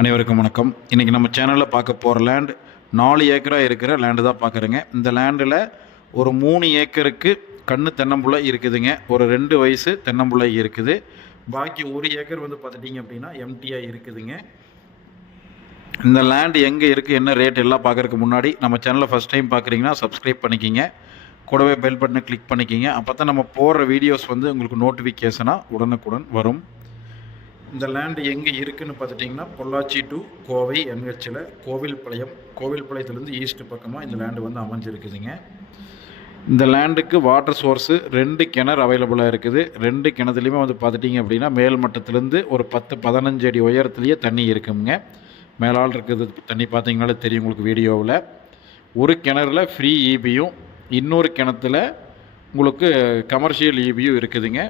அனைவருக்கும் வணக்கம். இன்றைக்கி நம்ம சேனலில் பார்க்க போகிற லேண்ட் 4 ஏக்கராக இருக்கிற லேண்டு தான் பார்க்குறேங்க. இந்த லேண்டில் ஒரு 3 ஏக்கருக்கு கன்று தென்னம்புள்ளை இருக்குதுங்க. ஒரு 2 வயசு தென்னம்புள்ளை இருக்குது. பாக்கி 1 ஏக்கர் வந்து பார்த்துட்டிங்க அப்படின்னா எம்டியாக இருக்குதுங்க. இந்த லேண்டு எங்கே இருக்குது, என்ன ரேட் எல்லாம் பார்க்குறதுக்கு முன்னாடி நம்ம சேனலை ஃபஸ்ட் டைம் பார்க்குறீங்கன்னா சப்ஸ்கிரைப் பண்ணிக்கிங்க. கூடவே பெல் பட்டனை கிளிக் பண்ணிக்கிங்க. அப்போ தான் நம்ம போடுற வீடியோஸ் வந்து உங்களுக்கு நோட்டிஃபிகேஷனாக உடனுக்குடன் வரும். இந்த லேண்டு எங்கே இருக்குதுன்னு பார்த்துட்டிங்கன்னா பொள்ளாச்சி டு கோவை என்ஹெச்சில் கோவில்பாளையத்துலேருந்து ஈஸ்ட் பக்கமாக இந்த லேண்டு வந்து அமைஞ்சிருக்குதுங்க. இந்த லேண்டுக்கு வாட்டர் சோர்ஸு 2 கிணறு அவைலபிளாக இருக்குது. 2 கிணத்துலையுமே வந்து பார்த்துட்டிங்க அப்படின்னா மேல் மட்டத்துலேருந்து ஒரு 10-15 அடி உயரத்துலேயே தண்ணி இருக்குங்க. மேலால் இருக்குது தண்ணி பார்த்தீங்கனாலே தெரியும் உங்களுக்கு வீடியோவில். ஒரு கிணறுல ஃப்ரீ ஈபியும் இன்னொரு கிணத்துல உங்களுக்கு கமர்ஷியல் ஈபியும் இருக்குதுங்க.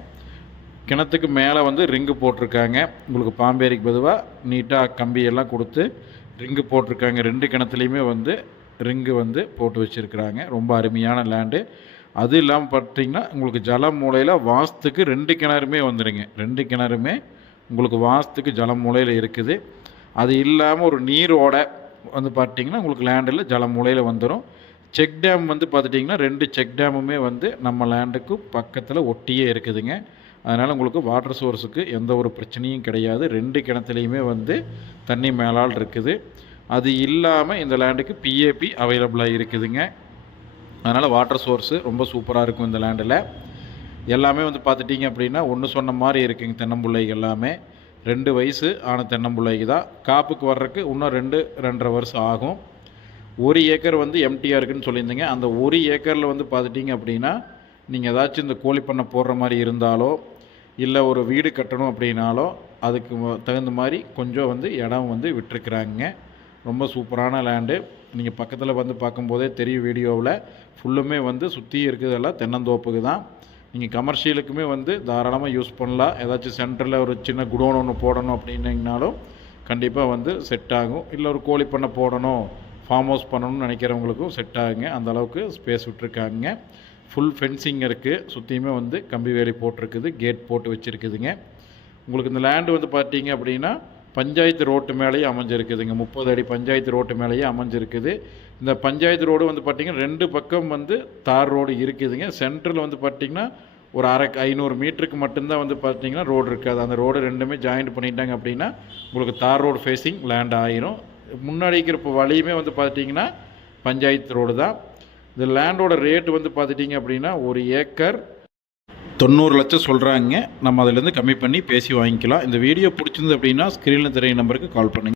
கிணத்துக்கு மேலே வந்து ரிங்கு போட்டிருக்காங்க. உங்களுக்கு பாம்பேரிக்கு பொதுவாக நீட்டாக கம்பியெல்லாம் கொடுத்து ரிங்கு போட்டிருக்காங்க. 2 கிணத்துலையுமே வந்து ரிங்கு வந்து போட்டு வச்சுருக்குறாங்க. ரொம்ப அருமையான லேண்டு. அது இல்லாமல் பார்த்திங்கன்னா உங்களுக்கு ஜல மூலையில் வாஸ்துக்கு 2 கிணறுமே வந்துடுங்க. 2 கிணறுமே உங்களுக்கு வாஸ்துக்கு ஜல மூலையில் இருக்குது. அது இல்லாமல் ஒரு நீரோடை வந்து பார்த்திங்கன்னா உங்களுக்கு லேண்டில் ஜல மூலையில் வந்துடும். செக் டேம் வந்து பார்த்துட்டிங்கன்னா 2 செக் டேமுமே வந்து நம்ம லேண்டுக்கு பக்கத்தில் ஒட்டியே இருக்குதுங்க. அதனால் உங்களுக்கு வாட்டர் சோர்ஸுக்கு எந்த ஒரு பிரச்சனையும் கிடையாது. 2 கிணத்துலையுமே வந்து தண்ணி மேலால் இருக்குது. அது இல்லாமல் இந்த லேண்டுக்கு பிஏபி அவைலபிளாக இருக்குதுங்க. அதனால் வாட்டர் சோர்ஸு ரொம்ப சூப்பராக இருக்கும் இந்த லேண்டில். எல்லாமே வந்து பார்த்துட்டிங்க அப்படின்னா ஒன்று சொன்ன மாதிரி இருக்குங்க. தென்னம்புள்ளைக்கு எல்லாமே 2 வயசு ஆன தென்னம்புள்ளைக்கு தான். காப்புக்கு வர்றதுக்கு இன்னும் 2-2.5 வருஷம் ஆகும். 1 ஏக்கர் வந்து எம்டிஆர் இருக்குதுன்னு சொல்லியிருந்தீங்க. அந்த 1 ஏக்கரில் வந்து பார்த்துட்டிங்க அப்படின்னா நீங்கள் ஏதாச்சும் இந்த கோழி பண்ணை போடுற மாதிரி இருந்தாலோ இல்லை ஒரு வீடு கட்டணும் அப்படின்னாலோ அதுக்கு தகுந்த மாதிரி கொஞ்சம் வந்து இடம் வந்து விட்டுருக்குறாங்க. ரொம்ப சூப்பரான லேண்டு. நீங்கள் பக்கத்தில் வந்து பார்க்கும்போதே தெரியும் வீடியோவில். ஃபுல்லுமே வந்து சுற்றி இருக்கிறதெல்லாம் தென்னந்தோப்புக்கு தான். நீங்கள் கமர்ஷியலுக்குமே வந்து தாராளமாக யூஸ் பண்ணலாம். ஏதாச்சும் சென்டரில் ஒரு சின்ன குடோன் ஒன்று போடணும் அப்படின்னிங்கனாலும் கண்டிப்பாக வந்து செட் ஆகும். இல்லை ஒரு கோழி பண்ணை போடணும், ஃபார்ம் ஹவுஸ் பண்ணணும்னு நினைக்கிறவங்களுக்கும் செட் ஆகுங்க. அந்தளவுக்கு ஸ்பேஸ் விட்டுருக்காங்க. ஃபுல் ஃபென்சிங் இருக்குது. சுற்றியுமே வந்து கம்பி வேலி போட்டிருக்குது. கேட் போட்டு வச்சுருக்குதுங்க. உங்களுக்கு இந்த லேண்டு வந்து பார்த்தீங்க அப்படின்னா பஞ்சாயத்து ரோட்டு மேலேயே அமைஞ்சிருக்குதுங்க. 30 அடி பஞ்சாயத்து ரோட்டு மேலேயே அமைஞ்சிருக்குது. இந்த பஞ்சாயத்து ரோடு வந்து பார்த்திங்கன்னா 2 பக்கம் வந்து தார் ரோடு இருக்குதுங்க. சென்ட்ரல் வந்து பார்த்திங்கன்னா ஒரு 500 மீட்டருக்கு மட்டும்தான் வந்து பார்த்திங்கன்னா ரோடு இருக்காது. அந்த ரோடு 2மே ஜாயிண்ட் பண்ணிட்டாங்க அப்படின்னா உங்களுக்கு தார் ரோடு ஃபேஸிங் லேண்ட் ஆயிரும். முன்னாடி இருக்கிற வழியுமே வந்து பார்த்திங்கன்னா பஞ்சாயத்து ரோடு தான். இந்த லேண்டோட ரேட் வந்து பார்த்துட்டிங்க அப்படின்னா 1 ஏக்கர் 90 லட்சம் சொல்கிறாங்க. நம்ம அதிலேருந்து கம்மி பண்ணி பேசி வாங்கிக்கலாம். இந்த வீடியோ பிடிச்சிருந்து அப்படின்னா ஸ்க்ரீனில் தெரிய நம்பருக்கு கால் பண்ணுங்கள்.